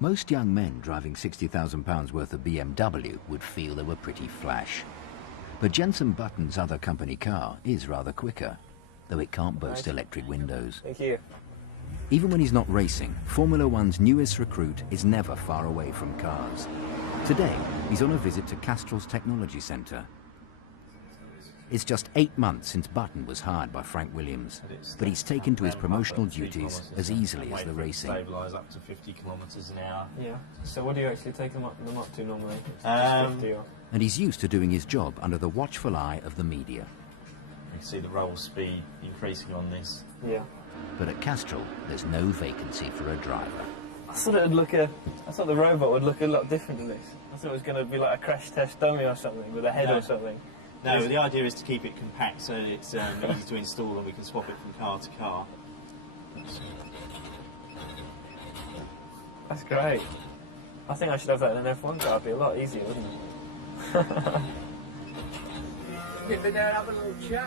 Most young men driving £60,000 worth of BMW would feel they were pretty flash. But Jenson Button's other company car is rather quicker, though it can't boast electric windows. Thank you. Even when he's not racing, Formula One's newest recruit is never far away from cars. Today, he's on a visit to Castrol's Technology Centre. It's just 8 months since Button was hired by Frank Williams, but he's taken to his promotional duties as easily as the racing. Stabilise up to 50 kilometres an hour. Yeah. So what do you actually take them up to normally? Just 50 or... And he's used to doing his job under the watchful eye of the media. You can see the roll speed increasing on this. Yeah. But at Castrol, there's no vacancy for a driver. I thought it would look I thought the robot would look a lot different to this. I thought it was going to be like a crash test dummy or something with a head or something. No, the idea is to keep it compact so that it's easy to install and we can swap it from car to car. That's great. I think I should have that in an F1 car. It'd be a lot easier, wouldn't it?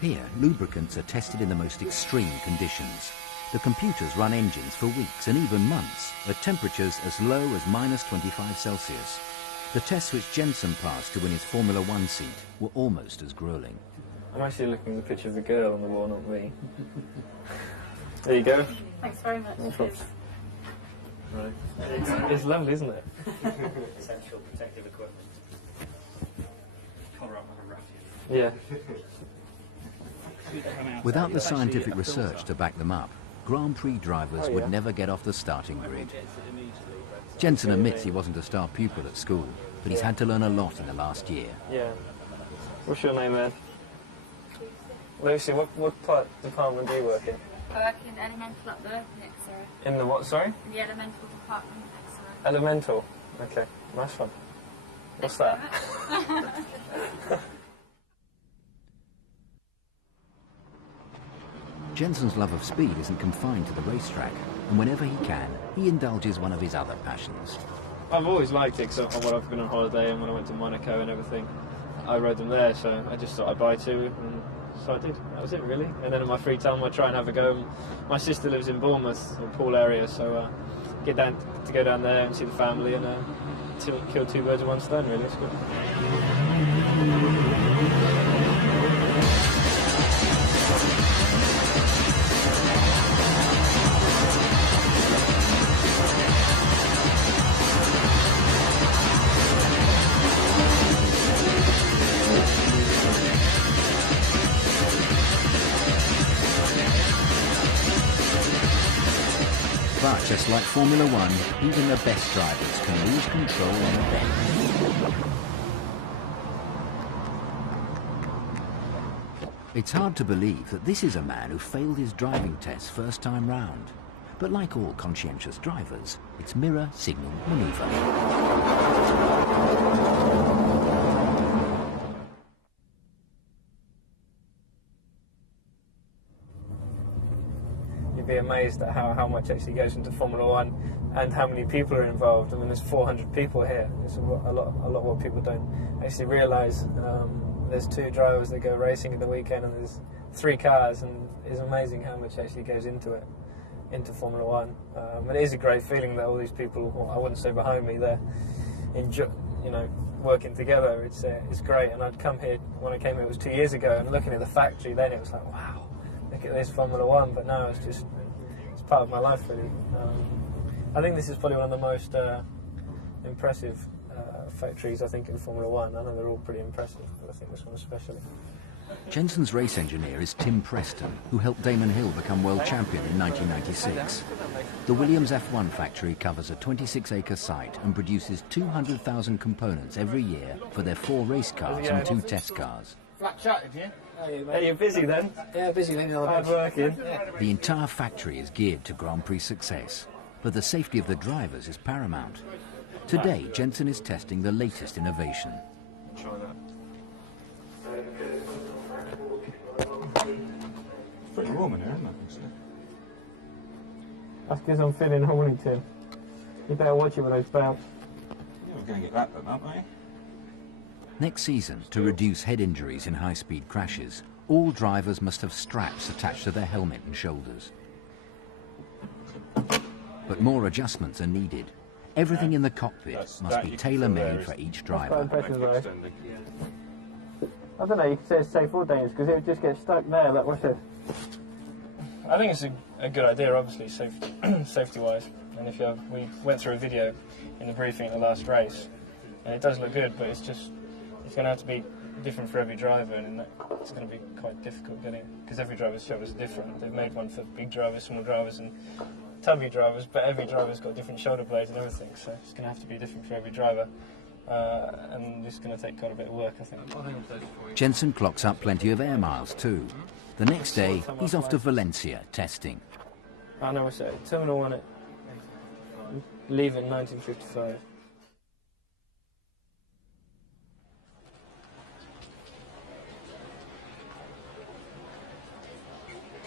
Here, lubricants are tested in the most extreme conditions. The computers run engines for weeks and even months at temperatures as low as -25°C. The tests which Jenson passed to win his Formula One seat were almost as gruelling. I'm actually looking at the picture of the girl on the wall, not me. There you go. Thanks very much. Right. It's lovely, isn't it? Essential protective equipment. Cover up like a ruffian. Yeah. Without the scientific research to back them up, Grand Prix drivers would never get off the starting grid. Jenson admits he wasn't a star pupil at school, but he's had to learn a lot in the last year. Yeah. What's your name, man? Lucy, what department do you work in? I work in elemental up there, next, sorry. In the what, sorry? In the elemental department next, sorry. Elemental. Okay, nice one. What's that? Jenson's love of speed isn't confined to the racetrack, and whenever he can, he indulges one of his other passions. I've always liked it, because when I've been on holiday and when I went to Monaco and everything, I rode them there, so I just thought I'd buy two, and so I did. That was it, really. And then in my free time, I try and have a go. My sister lives in Bournemouth, or Poole area, so go down there and see the family and kill two birds with one stone, really. It's good. But just like Formula One, even the best drivers can lose control on the bend. It's hard to believe that this is a man who failed his driving test first time round. But like all conscientious drivers, it's mirror, signal, manoeuvre. Be amazed at how much actually goes into Formula One and how many people are involved. I mean, there's 400 people here. It's a lot what people don't actually realise. There's 2 drivers that go racing at the weekend, and there's 3 cars, and it's amazing how much actually goes into it, into Formula One. It is a great feeling that all these people, well, I wouldn't say behind me, they're working together. It's great. And I'd come here when I came here, it was 2 years ago, and looking at the factory then, it was like, wow, look at this Formula One. But now it's part of my life, really. I think this is probably one of the most impressive factories, I think, in Formula One. I know they're all pretty impressive, but I think this one especially. Jenson's race engineer is Tim Preston, who helped Damon Hill become world champion in 1996. The Williams F1 factory covers a 26-acre site and produces 200,000 components every year for their 4 race cars and 2 test cars. Flat chatted, yeah? Hey, you're busy then? Yeah, busy then. Hard working. The entire factory is geared to Grand Prix success, but the safety of the drivers is paramount. Today, Jenson is testing the latest innovation. Try that. It's pretty warm in here, isn't it? That's because I'm feeling horny, Tim. You better watch it with those belts. Yeah, we're going to get that done, aren't we? Next season, to reduce head injuries in high-speed crashes, all drivers must have straps attached to their helmet and shoulders. But more adjustments are needed. Everything in the cockpit That's- must that be you can tailor-made feel there for is- each quite driver. impressive, though. Extending. I don't know, you could say it's safe or dangerous because it would just get stuck there. Like, what's it? I think it's a good idea, obviously, safety-wise. And if you have, we went through a video in the briefing at the last race, and it does look good, but it's going to have to be different for every driver, and it's going to be quite difficult getting, because every driver's shoulder is different. They've made one for big drivers, small drivers, and tubby drivers, but every driver's got different shoulder blades and everything, so it's going to have to be different for every driver. And it's going to take quite a bit of work, I think. Jenson clocks up plenty of air miles too. The next day, he's off to Valencia testing. I know what's it. Terminal 1 at leaving 1955.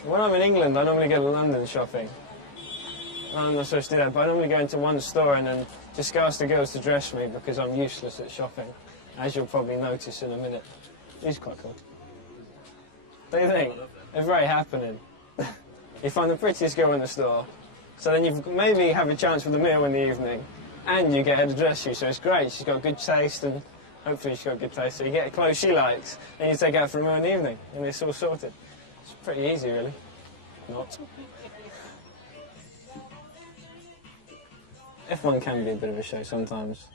When I'm in England, I normally go to London shopping. I'm not supposed to do that, but I normally go into one store and then just ask the girls to dress me because I'm useless at shopping, as you'll probably notice in a minute. It's quite cool. Don't you think? It's very happening. You find the prettiest girl in the store, so then you maybe have a chance for the meal in the evening, and you get her to dress you, so it's great. She's got good taste, and hopefully she's got good taste, so you get clothes she likes, and you take her out for a meal in the evening, and it's all sorted. It's pretty easy, really. Not. F1 can be a bit of a show sometimes.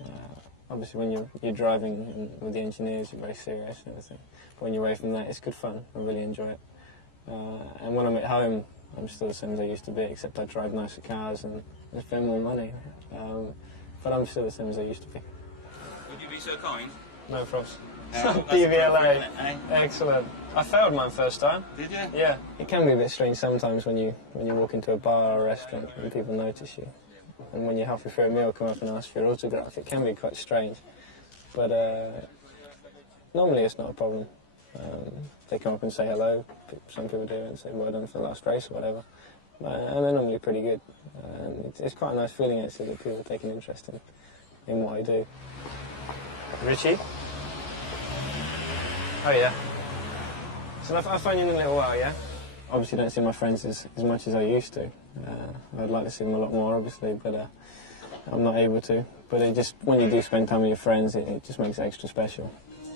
Obviously, when you're driving with the engineers, you're very serious and everything. But when you're away from that, it's good fun. I really enjoy it. And when I'm at home, I'm still the same as I used to be, except I drive nicer cars and spend more money. But I'm still the same as I used to be. Would you be so kind? No frost. That's DVLA. perfect, eh? Excellent. I failed mine first time. Did you? Yeah. It can be a bit strange sometimes when you walk into a bar or a restaurant and people notice you. And when you're halfway through a meal, come up and ask for your autograph. It can be quite strange. But normally it's not a problem. They come up and say hello. Some people do and say well done for the last race or whatever. And they're normally pretty good. It's quite a nice feeling actually that people are taking interest in what I do. Richie? Oh yeah. So I'll phone you in a little while, yeah? Obviously don't see my friends as much as I used to. I'd like to see them a lot more, obviously, but I'm not able to. But it just, when you do spend time with your friends, it just makes it extra special.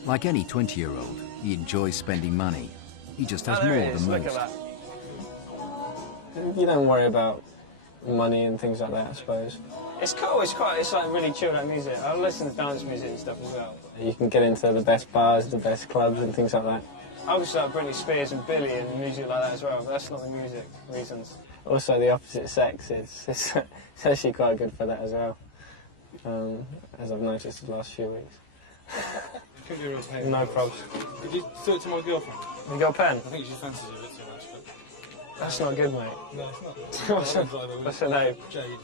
Like any 20-year-old, he enjoys spending money. He just has more than Look most. at that. You don't worry about money and things like that, I suppose. It's cool, it's like really chilled out music. I listen to dance music and stuff as well. You can get into the best bars, the best clubs and things like that. I also like Britney Spears and Billy and music like that as well, but that's not the music reasons. Also the opposite sex, it's actually quite good for that as well, as I've noticed the last few weeks. Could be a real pain. No probs. Could you do it to my girlfriend? You got a pen? I think she fancies you a bit too much, but... That's not good, mate. No, it's not. What's her name? Jade.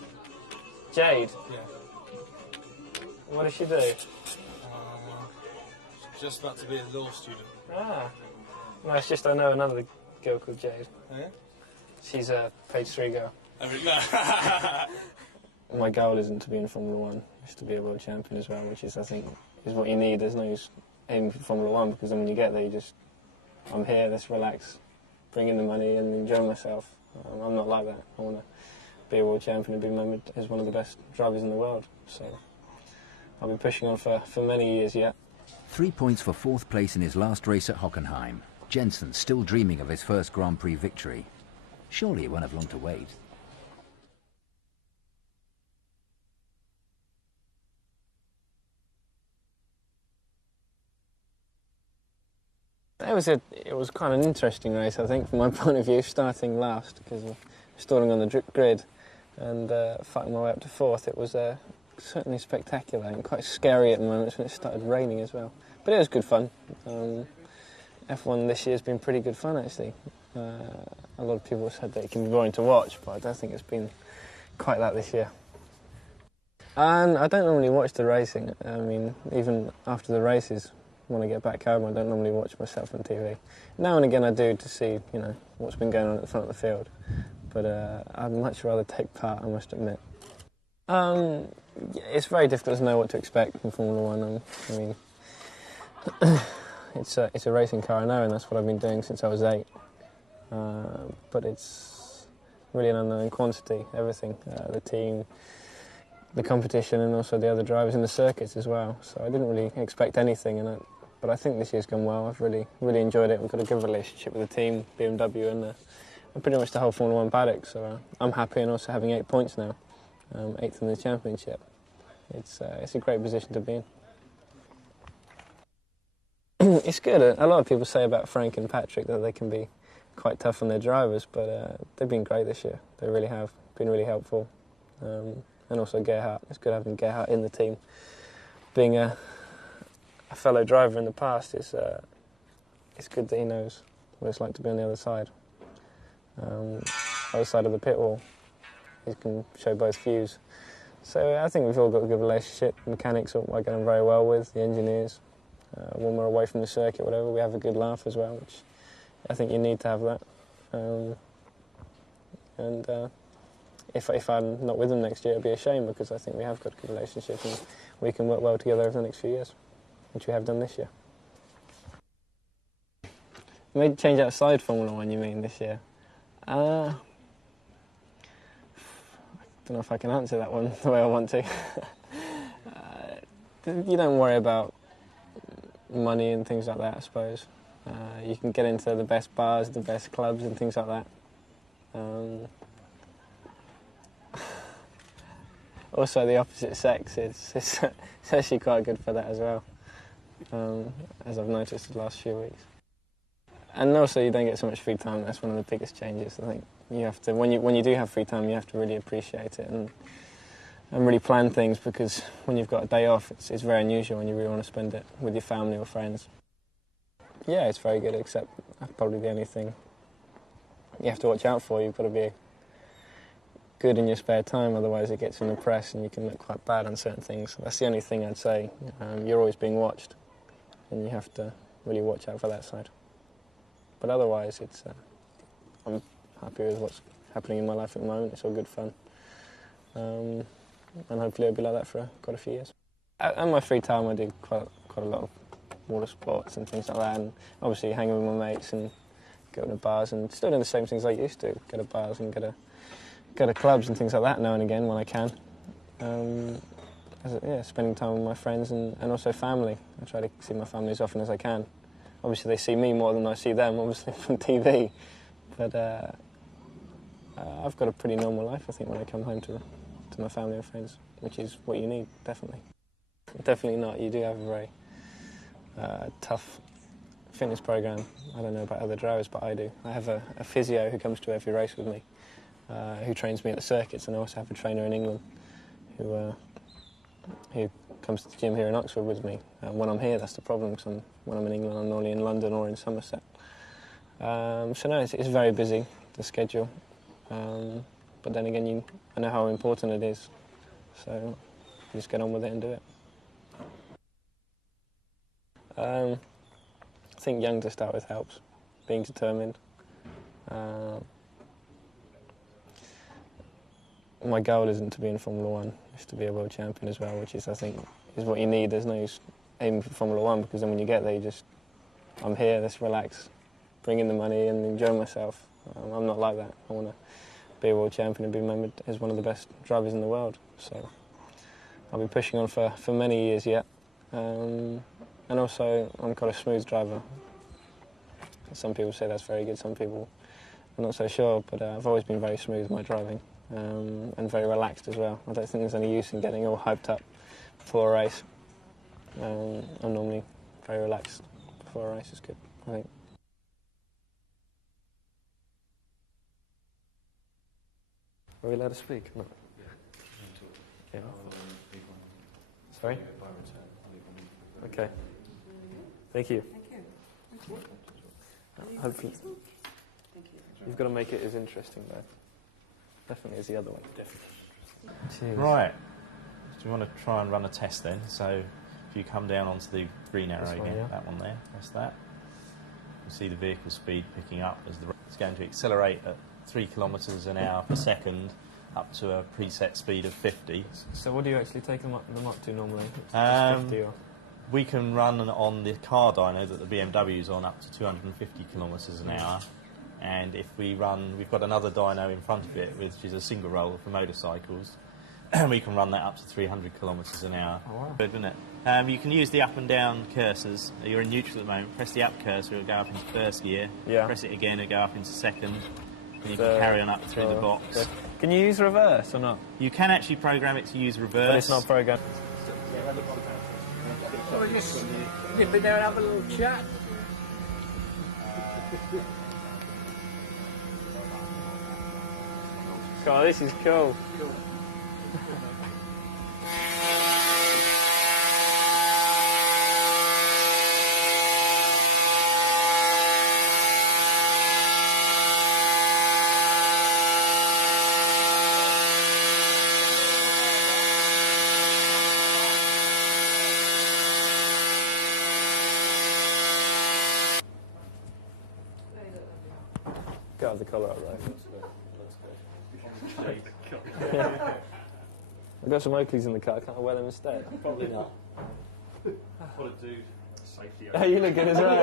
Jade? Yeah. What does she do? She's just about to be a law student. Ah. No, it's just I know another girl called Jade. Oh, yeah? She's a page 3 girl. I mean, no. My goal isn't to be in Formula 1, it's to be a world champion as well, which is, I think, is what you need. There's no use aiming for Formula 1, because then when you get there, I'm here, let's relax, bring in the money and enjoy myself. I'm not like that. I want to be a world champion and be remembered as one of the best drivers in the world. So I'll be pushing on for many years yet. 3 points for 4th place in his last race at Hockenheim. Jenson still dreaming of his first Grand Prix victory. Surely it won't have long to wait. It was quite an interesting race, I think, from my point of view, starting last because of stalling on the grid and fighting my way up to 4th. It was certainly spectacular and quite scary at the moments when it started raining as well. But it was good fun. F1 this year has been pretty good fun, actually. A lot of people said that it can be boring to watch, but I don't think it's been quite that this year. And I don't normally watch the racing. I mean, even after the races, when I get back home, I don't normally watch myself on TV. Now and again I do to see, you know, what's been going on at the front of the field. But I'd much rather take part, I must admit. It's very difficult to know what to expect from Formula 1. I mean, it's a racing car, I know, and that's what I've been doing since I was 8. But it's really an unknown quantity, everything. The team, the competition and also the other drivers in the circuits as well. So I didn't really expect anything, but I think this year's gone well. I've really enjoyed it. We've got a good relationship with the team, BMW, and pretty much the whole Formula 1 paddock. So I'm happy, and also having 8 points now, 8th in the championship. It's a great position to be in. It's good. A lot of people say about Frank and Patrick that they can be quite tough on their drivers, but they've been great this year. They really have been really helpful. And also Gerhard. It's good having Gerhard in the team. Being a fellow driver in the past, it's good that he knows what it's like to be on the other side. Other side of the pit wall. He can show both views. So I think we've all got a good relationship. The mechanics I get on very well with, the engineers. When we're away from the circuit, whatever, we have a good laugh as well, which I think you need to have that. If I'm not with them next year, it'll be a shame, because I think we have got a good relationship and we can work well together over the next few years, which we have done this year. Made a change outside Formula 1, you mean, this year? I don't know if I can answer that one the way I want to. You don't worry about money and things like that, I suppose. You can get into the best bars, the best clubs and things like that. Also, the opposite sex, it's actually quite good for that as well, as I've noticed the last few weeks. And also, you don't get so much free time. That's one of the biggest changes. I think you have to, when you do have free time, you have to really appreciate it and really plan things, because when you've got a day off, it's very unusual when you really want to spend it with your family or friends. Yeah, it's very good, except probably the only thing you have to watch out for. You've got to be good in your spare time, otherwise it gets in the press and you can look quite bad on certain things. That's the only thing I'd say. You're always being watched, and you have to really watch out for that side. But otherwise, I'm happy with what's happening in my life at the moment. It's all good fun. And hopefully it'll be like that for quite a few years. In my free time, I do quite a lot of water sports and things like that, and obviously hanging with my mates and going to bars, and still doing the same things I used to. Go to bars and go to clubs and things like that now and again when I can. Spending time with my friends and also family. I try to see my family as often as I can. Obviously they see me more than I see them, obviously, from TV. But I've got a pretty normal life, I think, when I come home to my family and friends, which is what you need, definitely. Definitely not. You do have a very tough fitness program. I don't know about other drivers, but I do. I have a physio who comes to every race with me, who trains me at the circuits, and I also have a trainer in England who comes to the gym here in Oxford with me. When I'm here, that's the problem, because when I'm in England, I'm normally in London or in Somerset. So no, it's very busy, the schedule. But then again, I know how important it is, so you just get on with it and do it. I think young to start with helps, being determined. My goal isn't to be in Formula 1, it's to be a world champion as well, which is, I think, is what you need. There's no use aiming for Formula 1, because then when you get there, I'm here, let's relax, bring in the money and enjoy myself. I'm not like that. I want to be a world champion and be remembered as one of the best drivers in the world. So I'll be pushing on for many years yet. And also, I'm quite a smooth driver. Some people say that's very good, some people I'm not so sure, but I've always been very smooth with my driving, and very relaxed as well. I don't think there's any use in getting all hyped up before a race. I'm normally very relaxed before a race. Is good, I think. Are we allowed to speak? No. Yeah. Sorry? Okay. Thank you. Hopefully. You've got to make it as interesting, though. Definitely as the other one. Definitely. Right. Do you want to try and run a test then? So if you come down onto the green arrow again, yeah. that one there, that's that. You see the vehicle speed picking up as it's going to accelerate at 3 kilometres an hour per second up to a preset speed of 50. So what do you actually take them up to normally? 50 or? We can run on the car dyno that the BMW's on up to 250 kilometres an hour. And if we run, we've got another dyno in front of it, which is a single roller for motorcycles. we can run that up to 300 kilometres an hour. Oh, wow. Good, isn't it? You can use the up and down cursors. You're in neutral at the moment. Press the up cursor, it'll go up into first gear. Yeah. Press it again, it'll go up into second. And you can Third, carry on up through the fourth, box. fifth. Can you use reverse or not? You can actually program it to use reverse. But it's not programmed. So we're just nip in there and have a little chat. God, this is cool. Got the colour up right. I've got some Oakleys in the car. Can't I wear them instead? Probably not. What a dude. Safety. Oh, you look good as well.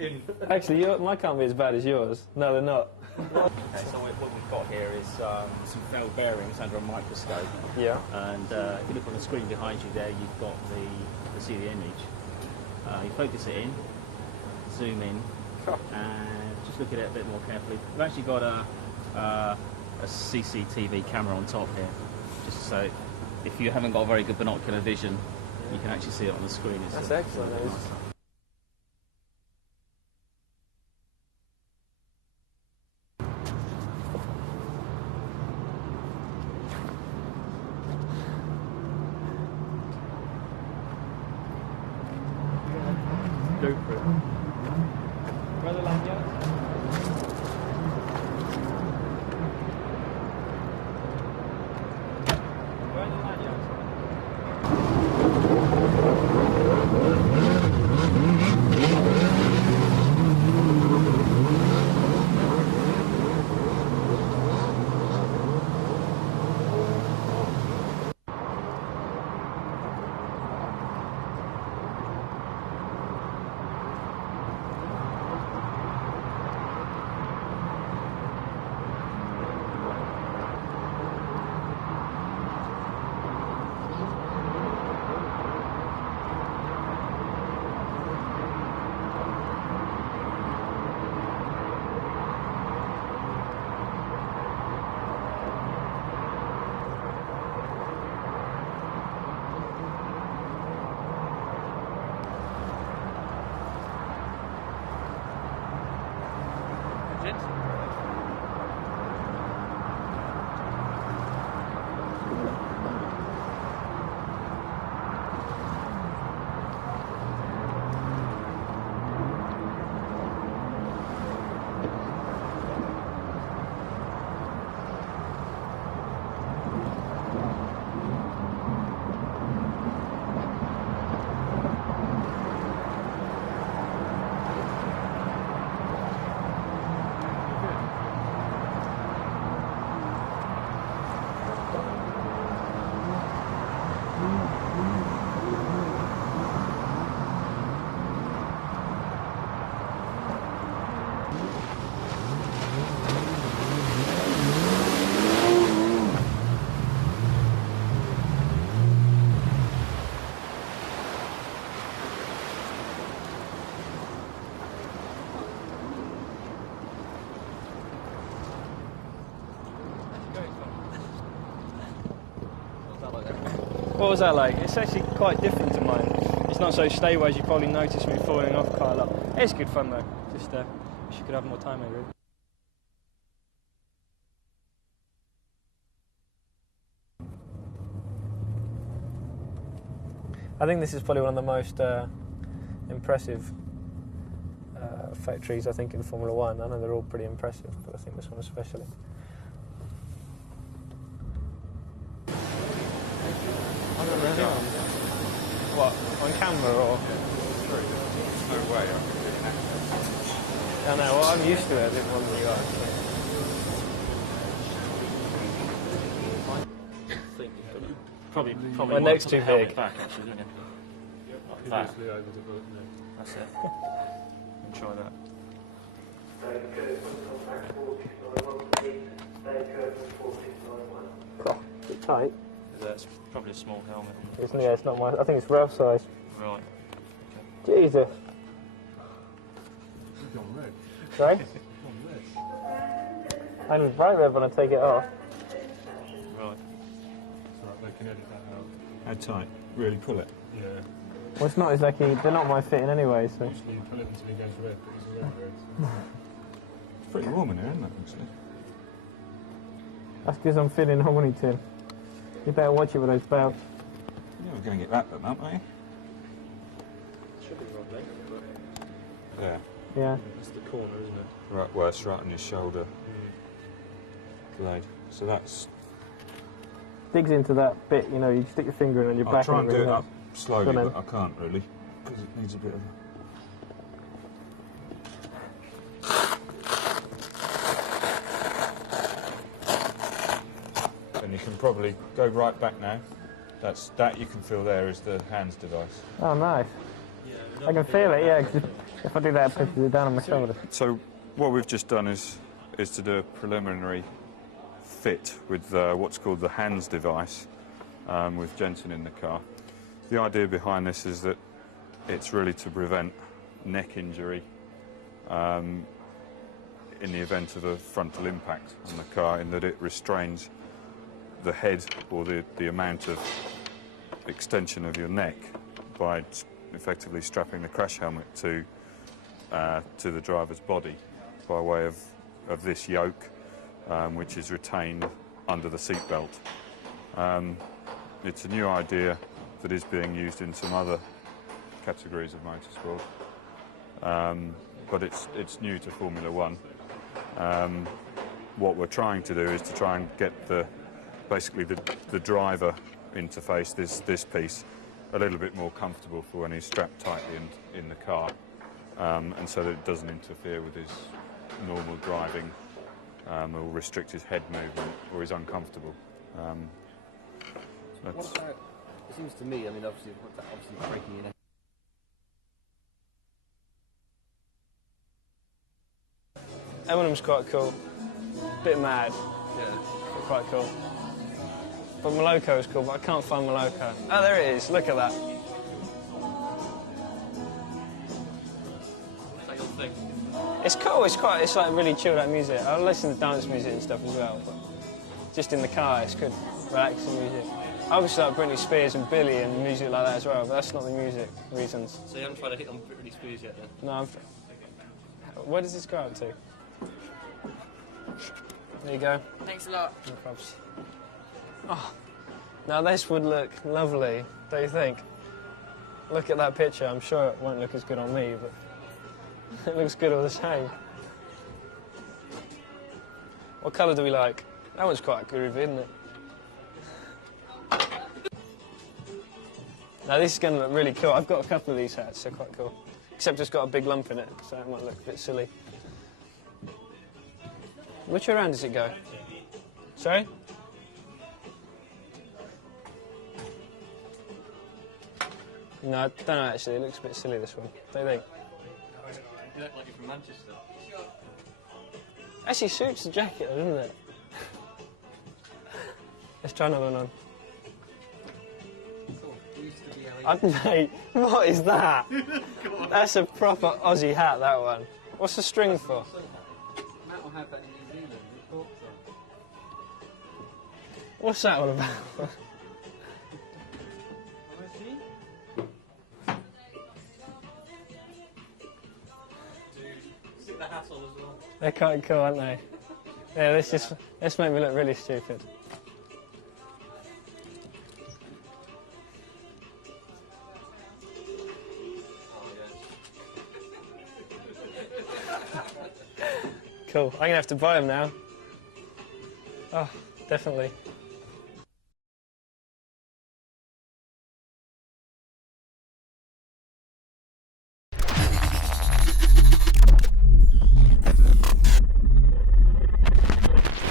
Yeah. Actually, mine can't be as bad as yours. No, they're not. Okay, so what we've got here is some fell bearings under a microscope, Yeah. and if you look on the screen behind you there, you've got to see the image. You focus it in, zoom in, and just look at it a bit more carefully. We've actually got a CCTV camera on top here, just so if you haven't got very good binocular vision, you can actually see it on the screen. That's excellent. That is. Go for it. Brother Lanyard? Brother Lanyard? What was that like? It's actually quite different to mine. It's not so stable as you probably noticed me falling off quite a lot. It's good fun though. Just wish you could have more time over it. I think this is probably one of the most impressive factories I think in Formula One. I know they're all pretty impressive, but I think this one especially. What, on camera or? No way. I know, well I'm used to it, I didn't want you guys. Probably My want neck's to too put the helmet big. back, actually, don't you? Like that. That's it. And try that. tight. That's probably a small helmet. Isn't it? Yeah, it's not mine. I think it's Ralph's size. Right. Jesus. Sorry? I was bright red when I take it off. Right. They can edit that out. How tight? Really pull it? Yeah. Well, it's not exactly, they're not my fitting anyway, so. Actually, you pull it until it goes red, but it's already red. It's pretty warm in here, isn't it, actually? That's because I'm feeling horny, Tim. You better watch it with those belts. Yeah, we're going to get that done, aren't we? Should be right there. Yeah. Yeah. That's the corner, isn't it? Right, well, it's right on your shoulder blade. So that's... Digs into that bit, you know, you stick your finger in and your I'll back. try and do it really up slowly, Go on, but I can't really, because it needs a bit of... And you can probably go right back now. That you can feel there is the hands device. Oh, nice. I can feel it, yeah, 'cause if I do that, it pushes it down on my shoulder. So what we've just done is to do a preliminary fit with what's called the hands device with Jenson in the car. The idea behind this is that it's really to prevent neck injury in the event of a frontal impact on the car, in that it restrains the head or the amount of extension of your neck by effectively strapping the crash helmet to the driver's body by way of this yoke, which is retained under the seat belt. It's a new idea that is being used in some other categories of motorsport, but it's new to Formula One. What we're trying to do is to try and get basically the driver interface, this piece, a little bit more comfortable for when he's strapped tightly in the car, and so that it doesn't interfere with his normal driving or restrict his head movement, or he's uncomfortable. What about, it seems to me, I mean, obviously breaking your neck. Eminem's quite cool. Bit mad, Yeah. but quite cool. But Moloko is cool, but I can't find Moloko. Oh, there it is. Look at that. It's cool. It's like really chilled out music. I listen to dance music and stuff as well, but just in the car, it's good, relaxing music. I obviously like Britney Spears and Billie and music like that as well, but that's not the music reasons. So you haven't tried to hit on Britney Spears yet, then? No, where does this go up to? There you go. Thanks a lot. No problems. Oh, now this would look lovely, don't you think? Look at that picture. I'm sure it won't look as good on me, but it looks good all the same. What colour do we like? That one's quite groovy, isn't it? Now this is going to look really cool. I've got a couple of these hats, they're quite cool. Except it's got a big lump in it, so it might look a bit silly. Which way around does it go? Sorry? No, I don't know actually. It looks a bit silly, this one. Don't you think? You look like you're from Manchester. Actually suits the jacket, doesn't it? Let's try another one on. Mate, what is that? That's a proper Aussie hat, that one. What's the string for? Matt will have that in New Zealand. What's that all about? They're quite cool, aren't they? Yeah, let's make me look really stupid. Cool. I'm gonna have to buy them now. Oh, definitely.